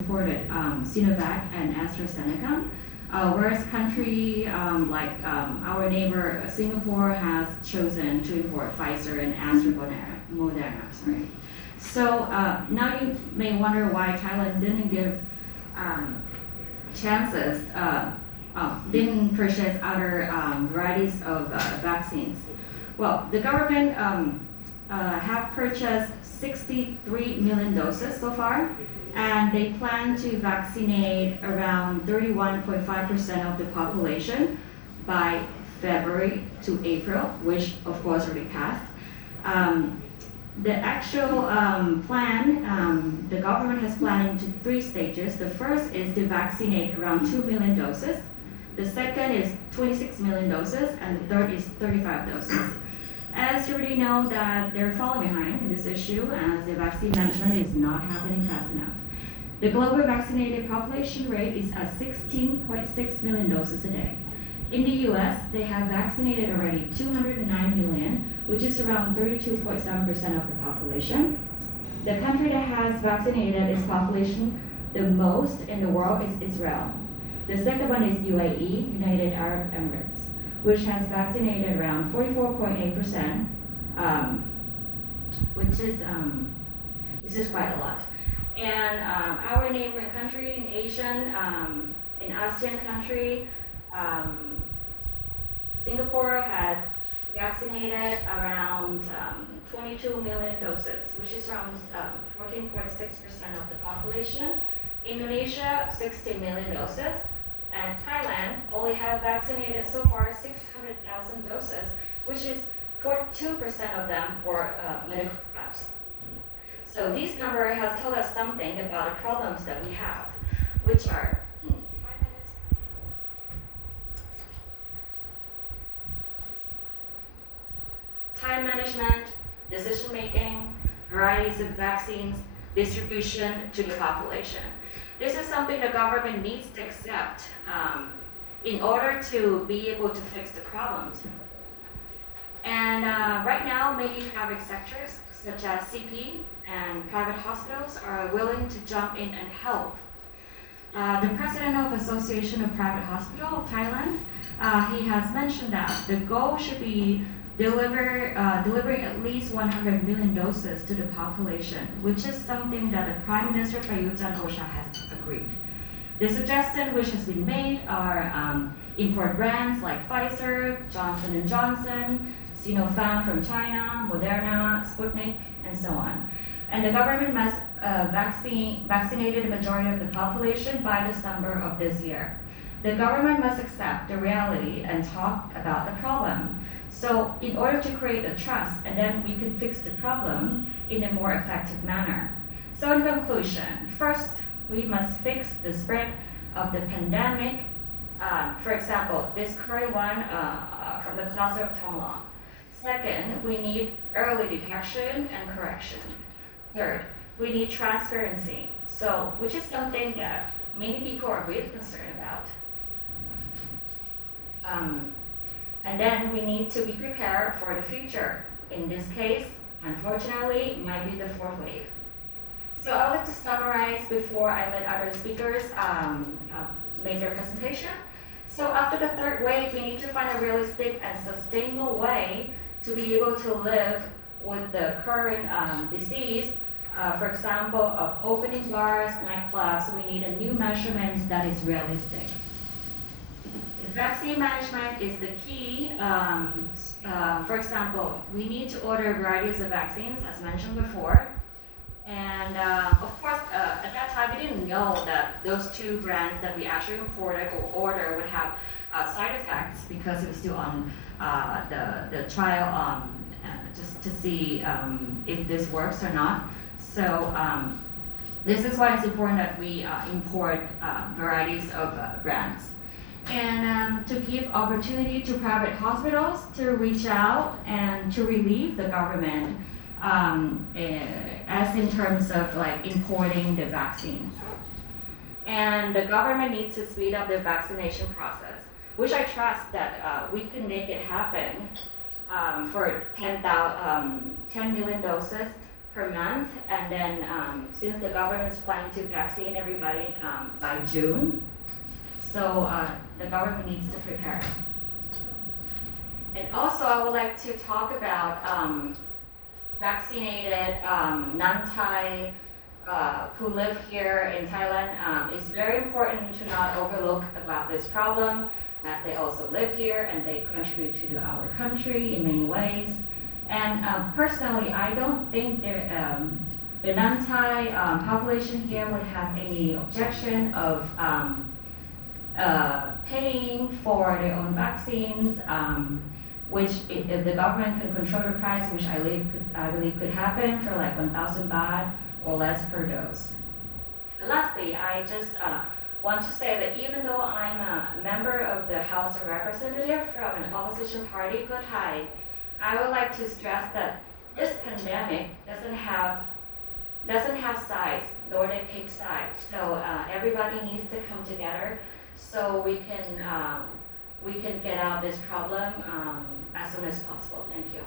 imported Sinovac and AstraZeneca, whereas country like our neighbor Singapore has chosen to import Pfizer and Moderna. Sorry. So now you may wonder why Thailand didn't give chances, didn't purchase other varieties of vaccines. Well, the government have purchased 63 million doses so far, and they plan to vaccinate around 31.5% of the population by February to April, which of course already passed. The actual plan, the government has planned into 3 stages. The first is to vaccinate around 2 million doses. The second is 26 million doses, and the third is 35 doses. As you already know that they're falling behind in this issue as the vaccine management is not happening fast enough. The global vaccinated population rate is at 16.6 million doses a day. In the US, they have vaccinated already 209 million, which is around 32.7% of the population. The country that has vaccinated its population the most in the world is Israel. The second one is UAE, United Arab Emirates, which has vaccinated around 44.8%, which is quite a lot. And our neighboring country in Asian, in ASEAN country, Singapore has vaccinated around 22 million doses, which is around 14.6% of the population. Indonesia, 60 million doses. And Thailand only have vaccinated so far 600,000 doses, which is 42% of them were medical staffs. So this number has told us something about the problems that we have, which are time management, decision making, varieties of vaccines, distribution to the population. This is something the government needs to accept in order to be able to fix the problems. And right now, many private sectors, such as CP and private hospitals, are willing to jump in and help. The president of Association of Private Hospital of Thailand, he has mentioned that the goal should be delivering at least 100 million doses to the population, which is something that the Prime Minister Prayut Chan-o-cha has agreed. The suggestions which has been made are import brands like Pfizer, Johnson & Johnson, Sinopharm from China, Moderna, Sputnik, and so on. And the government must vaccinate the majority of the population by December of this year. The government must accept the reality and talk about the problem. So in order to create a trust, and then we can fix the problem in a more effective manner. So in conclusion, first, we must fix the spread of the pandemic. For example, this current one from the cluster of Thonglong. Second, we need early detection and correction. Third, we need transparency. So, which is something that many people are really concerned about. And then we need to be prepared for the future. In this case, unfortunately, it might be the 4th wave. So I would like to summarize before I let other speakers make their presentation. So after the 3rd wave, we need to find a realistic and sustainable way to be able to live with the current disease. For example, of opening bars, nightclubs, we need a new measurements that is realistic. Vaccine management is the key. For example, we need to order varieties of vaccines, as mentioned before. And of course, at that time, we didn't know that those 2 brands that we actually imported or ordered would have side effects because it was still on the trial just to see if this works or not. So this is why it's important that we import varieties of brands. And to give opportunity to private hospitals to reach out and to relieve the government as in terms of like importing the vaccines. And the government needs to speed up the vaccination process, which I trust that we can make it happen for 10 million doses per month, and then since the government is planning to vaccinate everybody by June, so the government needs to prepare. And also, I would like to talk about vaccinated non-Thai who live here in Thailand. It's very important to not overlook about this problem, as they also live here and they contribute to our country in many ways. And personally, I don't think the non-Thai population here would have any objection of paying for their own vaccines, which if the government can control the price, which I believe could happen for like 1,000 baht or less per dose. And lastly, I just want to say that even though I'm a member of the House of Representatives from an opposition party, Pheu Thai, I would like to stress that this pandemic doesn't have sides, nor they pick sides. So everybody needs to come together so we can get out this problem as soon as possible. Thank you.